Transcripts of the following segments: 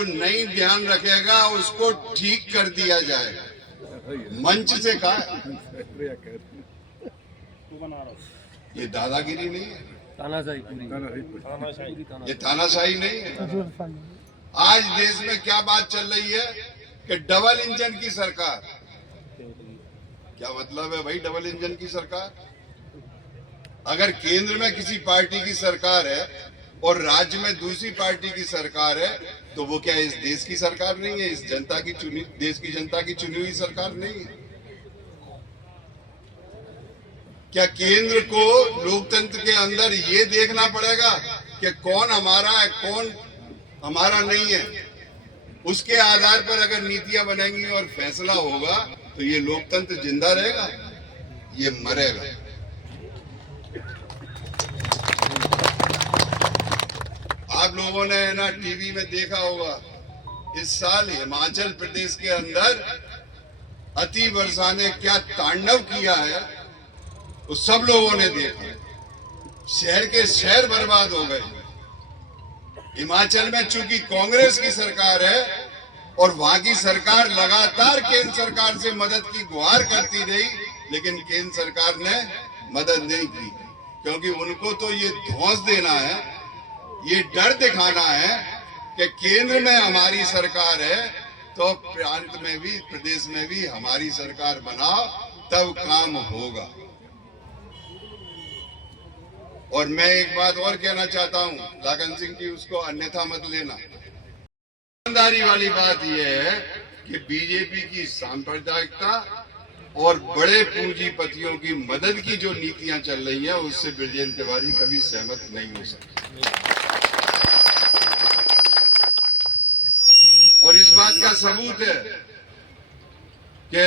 जो नहीं ध्यान रखेगा उसको ठीक कर दिया जाएगा। मंच से कहा ये दादागिरी नहीं है, ये तानाशाही नहीं है। आज देश में क्या बात चल रही है कि डबल इंजन की सरकार। क्या मतलब है भाई डबल इंजन की सरकार? अगर केंद्र में किसी पार्टी की सरकार है और राज्य में दूसरी पार्टी की सरकार है तो वो क्या इस देश की सरकार नहीं है? इस जनता की चुनी, देश की जनता की चुनी हुई सरकार नहीं है? क्या केंद्र को लोकतंत्र के अंदर ये देखना पड़ेगा कि कौन हमारा है कौन हमारा नहीं है? उसके आधार पर अगर नीतियां बनेंगी और फैसला होगा तो ये लोकतंत्र जिंदा रहेगा, ये मरेगा। आप लोगों ने ना टीवी में देखा होगा, इस साल हिमाचल प्रदेश के अंदर अति वर्षा ने क्या तांडव किया है वो सब लोगों ने देखा। शहर के शहर बर्बाद हो गए। हिमाचल में चूंकि कांग्रेस की सरकार है और वहां की सरकार लगातार केंद्र सरकार से मदद की गुहार करती रही, लेकिन केंद्र सरकार ने मदद नहीं की, क्योंकि उनको तो ये धौंस देना है, ये डर दिखाना है कि केंद्र में हमारी सरकार है तो प्रांत में भी प्रदेश में भी हमारी सरकार बनाओ तब काम होगा। और मैं एक बात और कहना चाहता हूं लाखन सिंह की, उसको अन्यथा मत लेना। ईमानदारी वाली बात यह है कि बीजेपी की सांप्रदायिकता और बड़े पूंजीपतियों की मदद की जो नीतियां चल रही हैं उससे बृजेंद्र तिवारी कभी सहमत नहीं हो सकते। और इस बात का सबूत है कि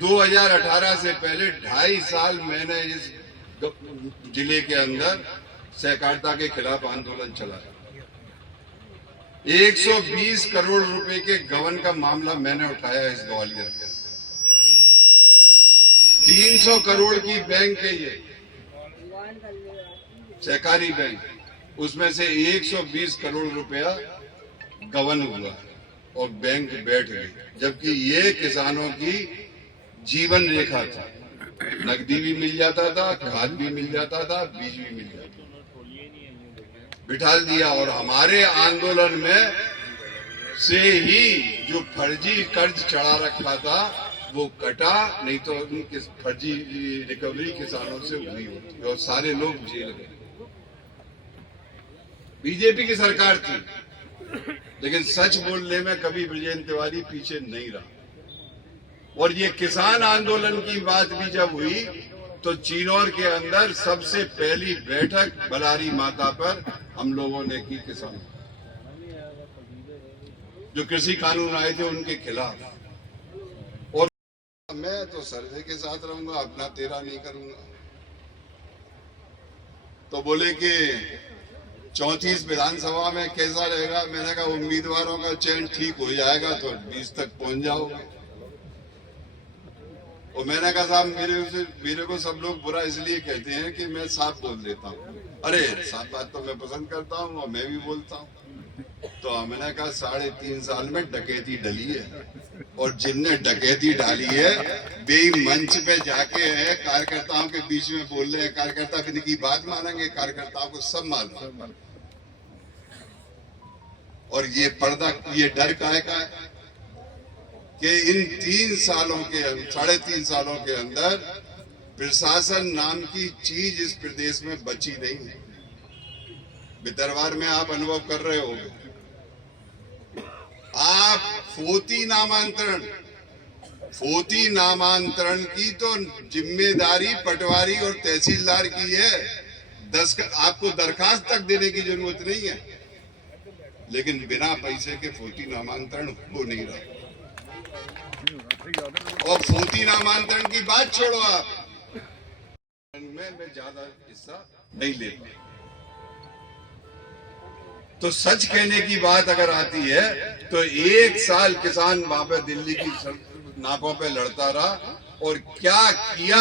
2018 से पहले 2.5 साल मैंने इस जिले के अंदर सहकारिता के खिलाफ आंदोलन चलाया। 120 करोड़ रुपए के गबन का मामला मैंने उठाया इस ग्वालियर में। 300 करोड़ की बैंक है ये सहकारी बैंक, उसमें से 120 करोड़ रुपया गबन हुआ और बैंक बैठ गई, जबकि ये किसानों की जीवन रेखा था। नकदी भी मिल जाता था, खाद भी मिल जाता था, बीज भी मिल जाता था, बिठा दिया। और हमारे आंदोलन में से ही जो फर्जी कर्ज चढ़ा रखा था वो कटा, नहीं तो उनकी फर्जी रिकवरी किसानों से हुई होती और सारे लोग जेल गए। बीजेपी की सरकार थी, लेकिन सच बोलने में कभी बृजेंद्र तिवारी पीछे नहीं रहा। और ये किसान आंदोलन की बात भी जब हुई तो चिनौर के अंदर सबसे पहली बैठक बलारी माता पर हम लोगों ने की, किसान जो कृषि कानून आए थे उनके खिलाफ। और मैं तो सर्वे के साथ रहूंगा, अपना तेरा नहीं करूंगा। तो बोले कि 34 विधानसभा में कैसा रहेगा? मैंने कहा उम्मीदवारों का चयन ठीक हो जाएगा तो 20 तक पहुंच जाओगे। और मैंने कहा साहब मेरे को सब लोग बुरा इसलिए कहते हैं कि मैं साफ बोल देता हूँ। अरे साफ बात तो मैं पसंद करता हूँ और मैं भी बोलता हूँ। तो मैंने कहा 3.5 साल में डकैती डली है और जिनने डकैती डाली है वे मंच पे जाके है कार्यकर्ताओं के बीच में बोल रहे हैं। कार्यकर्ता भी इनकी बात मानेंगे? कार्यकर्ताओं को सब मालूम। और ये पर्दा, ये डर काहे का है कि इन 3 सालों के 3.5 सालों के अंदर प्रशासन नाम की चीज इस प्रदेश में बची नहीं है। भितरवार में आप अनुभव कर रहे होंगे। आप फोती नामांतरण की तो जिम्मेदारी पटवारी और तहसीलदार की है। आपको दरखास्त तक देने की जरूरत नहीं है, लेकिन बिना पैसे के फोती नामांतरण हो नहीं रहा। और फोती नामांतरण की बात छोड़ो, आप मैं ज्यादा हिस्सा नहीं लेता। तो सच कहने की बात अगर आती है तो 1 साल किसान वहां पे दिल्ली की नाकों पे लड़ता रहा और क्या किया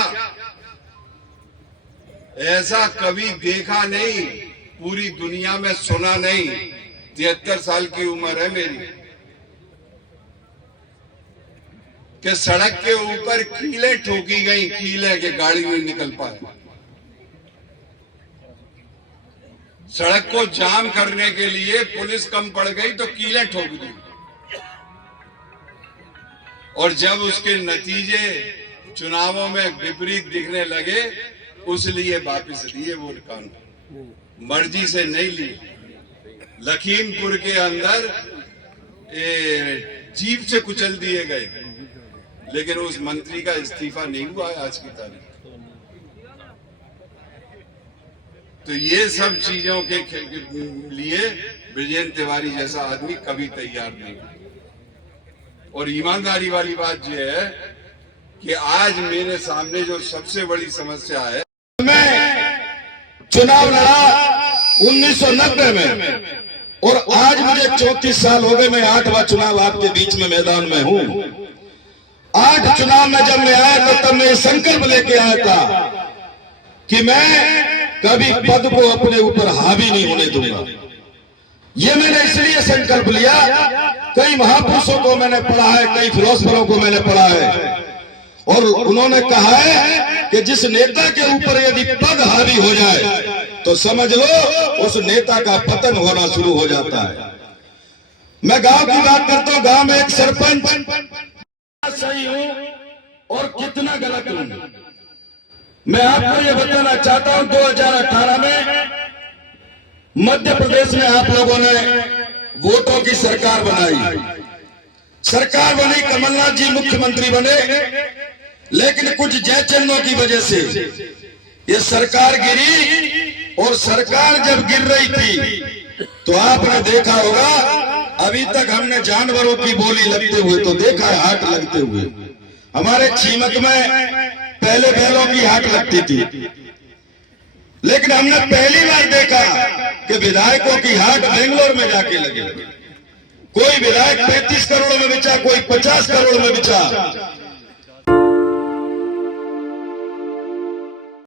ऐसा कभी देखा नहीं, पूरी दुनिया में सुना नहीं। 73 साल की उम्र है मेरी, कि सड़क के ऊपर कीलें ठोकी गई, कीलें के गाड़ी नहीं निकल पाए। सड़क को जाम करने के लिए पुलिस कम पड़ गई तो कीलें ठोक दी, और जब उसके नतीजे चुनावों में विपरीत दिखने लगे, उसलिए वापस लिए वो कानून, मर्जी से नहीं लिए। लखीमपुर के अंदर जीप से कुचल दिए गए, लेकिन उस मंत्री का इस्तीफा नहीं हुआ है आज की तारीख। तो ये सब चीजों के लिए बृजेंद्र तिवारी जैसा आदमी कभी तैयार नहीं। और ईमानदारी वाली बात यह है कि आज मेरे सामने जो सबसे बड़ी समस्या है, मैं चुनाव लड़ा 1990 में, और आज मुझे 34 साल हो गए। मैं 8वां चुनाव आपके बीच में मैदान में हूं। 8 चुनाव में जब मैं आया तो तब मैं ये संकल्प लेके आया था कि मैं कभी पद को अपने ऊपर हावी नहीं होने दूंगा। ये मैंने इसलिए संकल्प लिया, कई महापुरुषों को मैंने पढ़ा है, कई फिलोसफरों को मैंने पढ़ा है, और उन्होंने कहा है कि जिस नेता के ऊपर यदि पद हावी हो जाए तो समझ लो उस नेता का पतन होना शुरू हो जाता है। मैं गांव की बात करता हूं, गांव में एक सरपंच सही हूं और कितना गलत हूं, मैं आपको ये बताना चाहता हूं। 2018 में मध्य प्रदेश में आप लोगों ने वोटों की सरकार बनाई, सरकार बनी, कमलनाथ जी मुख्यमंत्री बने, लेकिन कुछ जयचंदों की वजह से ये सरकार गिरी। और सरकार जब गिर रही थी तो आपने देखा होगा, अभी तक हमने जानवरों की बोली लगते हुए तो देखा है, हाट लगते हुए। हमारे छीमक में पहले बैलों की हाट लगती थी, लेकिन हमने पहली बार देखा कि विधायकों की हाट बेंगलोर में जाके लगे। कोई विधायक 35 करोड़ में बिचा, कोई 50 करोड़ में बिचा।